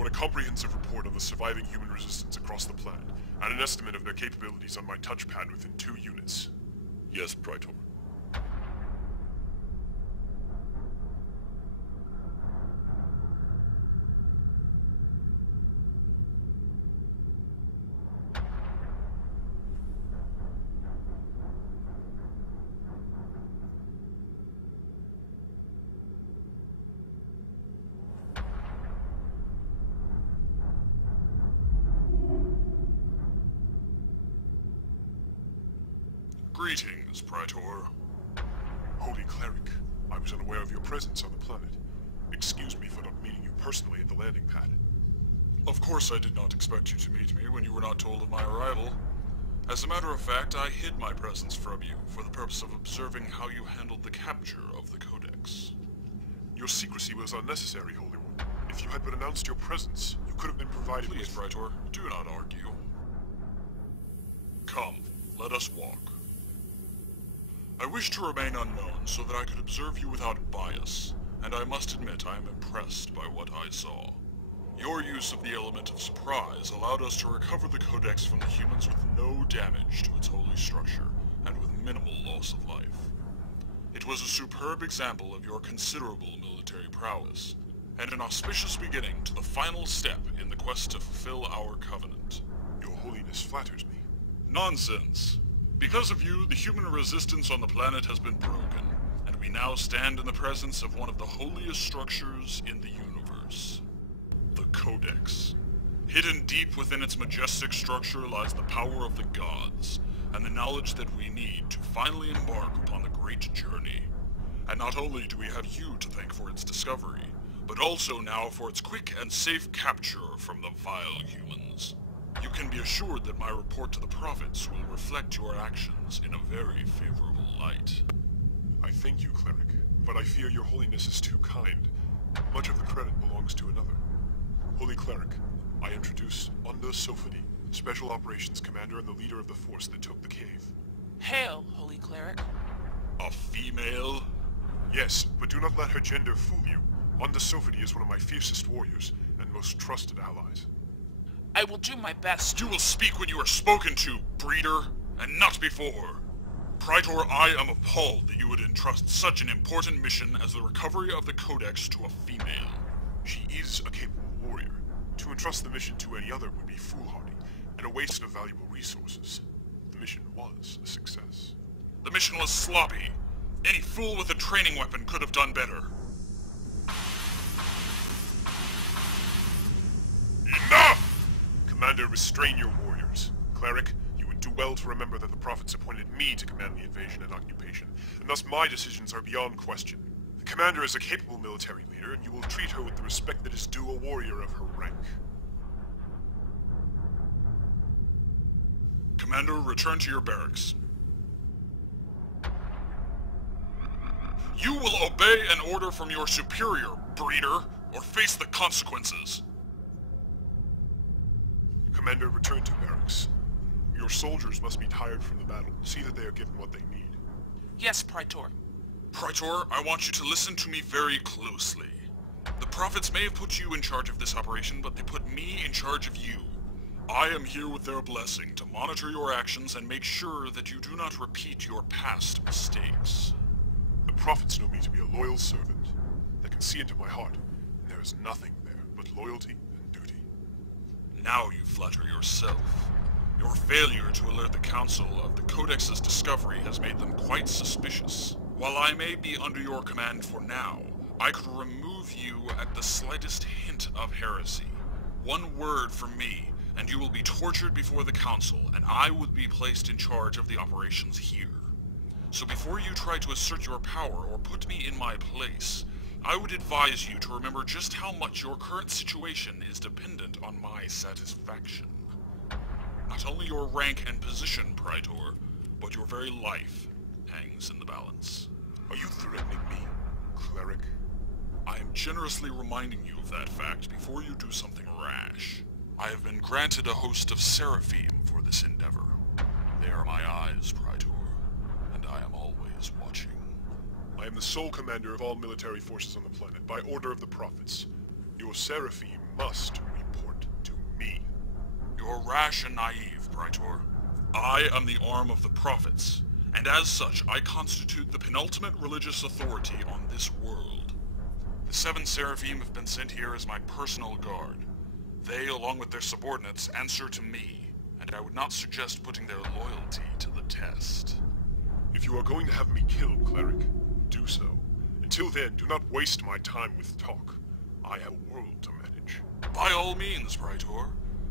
want a comprehensive report on the surviving human resistance across the planet, and an estimate of their capabilities on my touchpad within 2 units. Yes, Praetor. Greetings, Praetor. Holy Cleric, I was unaware of your presence on the planet. Excuse me for not meeting you personally at the landing pad. Of course I did not expect you to meet me when you were not told of my arrival. As a matter of fact, I hid my presence from you for the purpose of observing how you handled the capture of the Codex. Your secrecy was unnecessary, Holy One. If you had but announced your presence, you could have been provided with— Please, Praetor, do not argue. Come, let us walk. I wish to remain unknown so that I could observe you without bias, and I must admit I am impressed by what I saw. Your use of the element of surprise allowed us to recover the Codex from the humans with no damage to its holy structure, and with minimal loss of life. It was a superb example of your considerable military prowess, and an auspicious beginning to the final step in the quest to fulfill our covenant. Your holiness flatters me. Nonsense! Because of you, the human resistance on the planet has been broken, and we now stand in the presence of one of the holiest structures in the universe. The Codex. Hidden deep within its majestic structure lies the power of the gods, and the knowledge that we need to finally embark upon the great journey. And not only do we have you to thank for its discovery, but also now for its quick and safe capture from the vile humans. You can be assured that my report to the prophets will reflect your actions in a very favorable light. I thank you, Cleric, but I fear your holiness is too kind. Much of the credit belongs to another. Holy Cleric, I introduce Onda Sophody, Special Operations Commander and the leader of the force that took the cave. Hail, Holy Cleric. A female? Yes, but do not let her gender fool you. Onda Sophody is one of my fiercest warriors and most trusted allies. I will do my best. You will speak when you are spoken to, breeder, and not before. Praetor, I am appalled that you would entrust such an important mission as the recovery of the Codex to a female. She is a capable warrior. To entrust the mission to any other would be foolhardy, and a waste of valuable resources. The mission was a success. The mission was sloppy. Any fool with a training weapon could have done better. Enough! Commander, restrain your warriors. Cleric, you would do well to remember that the prophets appointed me to command the invasion and occupation, and thus my decisions are beyond question. The commander is a capable military leader, and you will treat her with the respect that is due a warrior of her rank. Commander, return to your barracks. You will obey an order from your superior, breeder, or face the consequences. Commander, return to barracks. Your soldiers must be tired from the battle. See that they are given what they need. Yes, Praetor. Praetor, I want you to listen to me very closely. The prophets may have put you in charge of this operation, but they put me in charge of you. I am here with their blessing to monitor your actions and make sure that you do not repeat your past mistakes. The prophets know me to be a loyal servant. They can see into my heart, and there is nothing there but loyalty and duty. Now you flatter yourself. Your failure to alert the Council of the Codex's discovery has made them quite suspicious. While I may be under your command for now, I could remove you at the slightest hint of heresy. One word from me, and you will be tortured before the Council, and I would be placed in charge of the operations here. So before you try to assert your power or put me in my place, I would advise you to remember just how much your current situation is dependent on my satisfaction. Not only your rank and position, Praetor, but your very life hangs in the balance. Are you threatening me, Cleric? I am generously reminding you of that fact before you do something rash. I have been granted a host of seraphim for this endeavor. They are my eyes, Praetor, and I am always watching. I am the sole commander of all military forces on the planet, by order of the prophets. Your seraphim must You're rash and naive, Praetor. I am the arm of the prophets, and as such, I constitute the penultimate religious authority on this world. The 7 Seraphim have been sent here as my personal guard. They, along with their subordinates, answer to me, and I would not suggest putting their loyalty to the test. If you are going to have me killed, Cleric, do so. Until then, do not waste my time with talk. I have a world to manage. By all means, Praetor.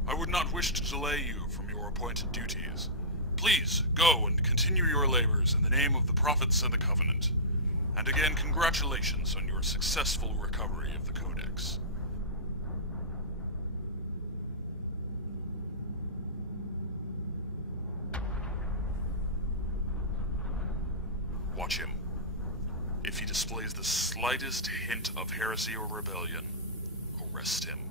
I would not wish to delay you from your appointed duties. Please, go and continue your labors in the name of the Prophets and the Covenant. And again, congratulations on your successful recovery of the Codex. Watch him. If he displays the slightest hint of heresy or rebellion, arrest him.